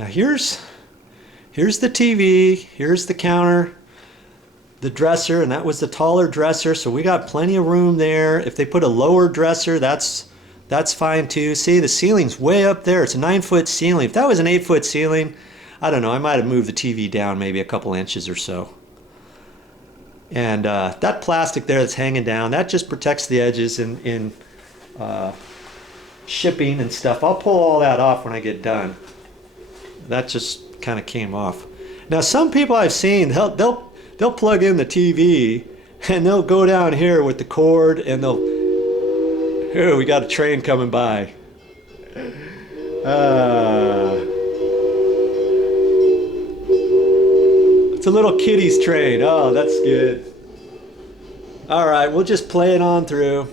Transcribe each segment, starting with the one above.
Now here's the TV, here's the counter, the dresser, and that was the taller dresser, so we got plenty of room there. If they put a lower dresser, that's fine too. See, the ceiling's way up there. It's a 9-foot ceiling. If that was an 8-foot ceiling, I don't know, I might have moved the TV down maybe a couple inches or so. And that plastic there that's hanging down, that just protects the edges in shipping and stuff. I'll pull all that off when I get done. That just kind of came off. Now some people I've seen, they'll plug in the TV and they'll go down here with the cord and they'll, oh, we got a train coming by. It's a little kiddies train. Oh, that's good. All right, we'll just play it on through.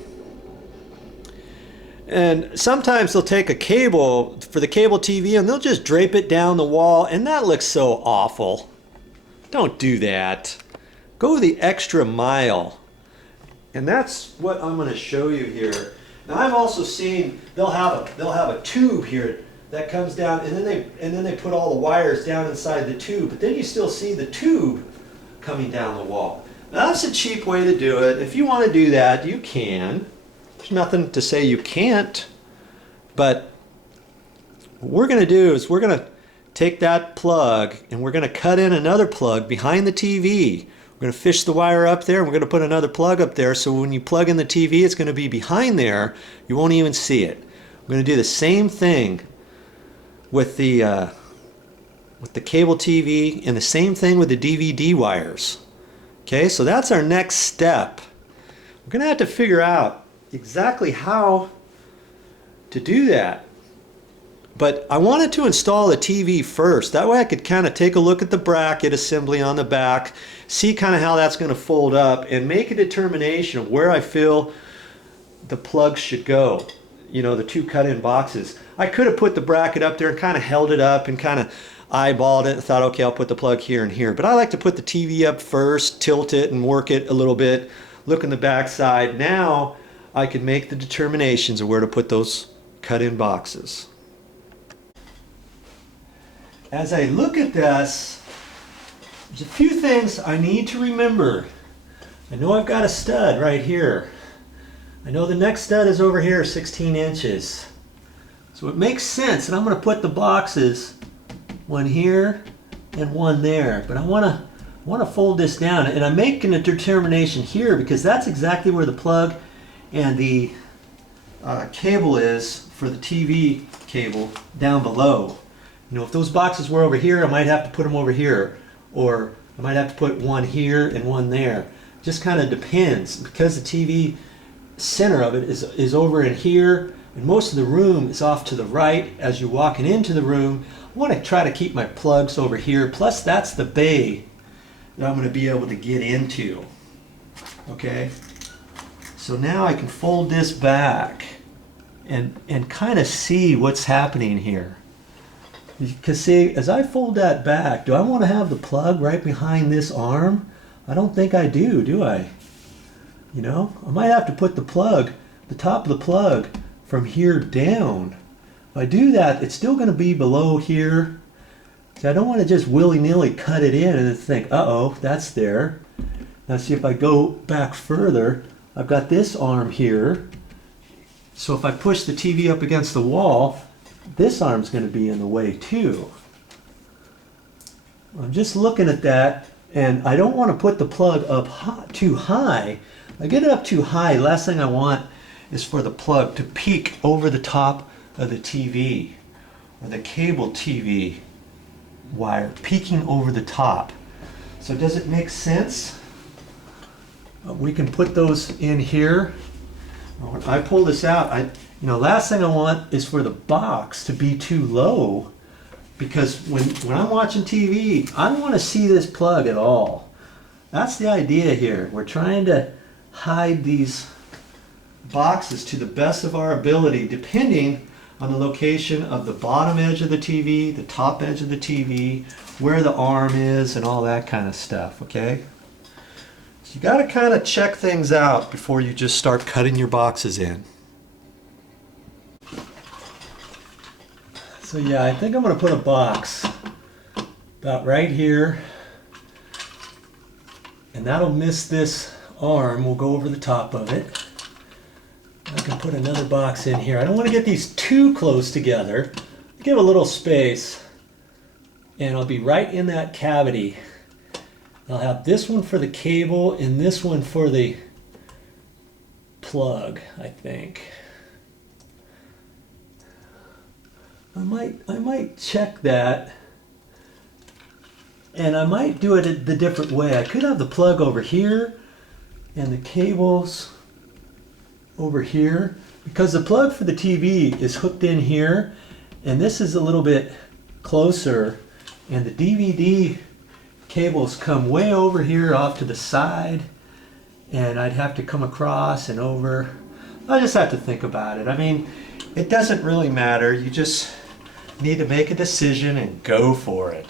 And sometimes they'll take a cable for the cable TV and they'll just drape it down the wall, and that looks so awful. Don't do that. Go the extra mile. And that's what I'm going to show you here. Now I've also seen they'll have a tube here that comes down, and then they put all the wires down inside the tube, but then you still see the tube coming down the wall. Now that's a cheap way to do it. If you want to do that, you can. There's nothing to say you can't, but what we're going to do is we're going to take that plug and we're going to cut in another plug behind the TV. We're going to fish the wire up there, and we're going to put another plug up there, so when you plug in the TV, it's going to be behind there. You won't even see it. We're going to do the same thing with the cable TV, and the same thing with the DVD wires. Okay, so that's our next step. We're going to have to figure out exactly how to do that. But I wanted to install the TV first. That way I could kind of take a look at the bracket assembly on the back, see kind of how that's going to fold up, and make a determination of where I feel the plugs should go. You know, the two cut-in boxes. I could have put the bracket up there and kind of held it up and kind of eyeballed it and thought, okay, I'll put the plug here and here. But I like to put the TV up first, tilt it and work it a little bit, look in the back side. Now I can make the determinations of where to put those cut-in boxes. As I look at this, there's a few things I need to remember. I know I've got a stud right here. I know the next stud is over here, 16 inches. So it makes sense, and I'm going to put the boxes, one here and one there. But I want to fold this down, and I'm making a determination here because that's exactly where the plug and the cable is for the TV cable down below. You know, if those boxes were over here, I might have to put them over here, or I might have to put one here and one there. Just kind of depends, because the TV center of it is over in here, and most of the room is off to the right. As you're walking into the room, I want to try to keep my plugs over here. Plus, that's the bay that I'm going to be able to get into. Okay, so now I can fold this back and kind of see what's happening here. Because see, as I fold that back, do I want to have the plug right behind this arm? I don't think I do I? You know, I might have to put the plug, the top of the plug, from here down. If I do that, it's still going to be below here. So I don't want to just willy-nilly cut it in and then think, uh-oh, that's there. Now see, if I go back further, I've got this arm here. So if I push the TV up against the wall, this arm's going to be in the way too. I'm just looking at that, and I don't want to put the plug up too high. I get it up too high, last thing I want is for the plug to peek over the top of the TV, or the cable TV wire peeking over the top. So does it make sense? We can put those in here. When I pull this out, last thing I want is for the box to be too low, because when I'm watching TV, I don't want to see this plug at all. That's the idea here. We're trying to hide these boxes to the best of our ability, depending on the location of the bottom edge of the TV, the top edge of the TV, where the arm is, and all that kind of stuff, okay? So you got to kind of check things out before you just start cutting your boxes in. So yeah, I think I'm going to put a box about right here, and that'll miss this arm. We'll go over the top of it. I can put another box in here. I don't want to get these too close together. Give a little space, and I'll be right in that cavity. I'll have this one for the cable and this one for the plug, I think. I might check that, and I might do it the different way. I could have the plug over here and the cables over here, because the plug for the TV is hooked in here, and this is a little bit closer, and the DVD cables come way over here off to the side, and I'd have to come across and over. I just have to think about it. I mean, it doesn't really matter. You just need to make a decision and go for it.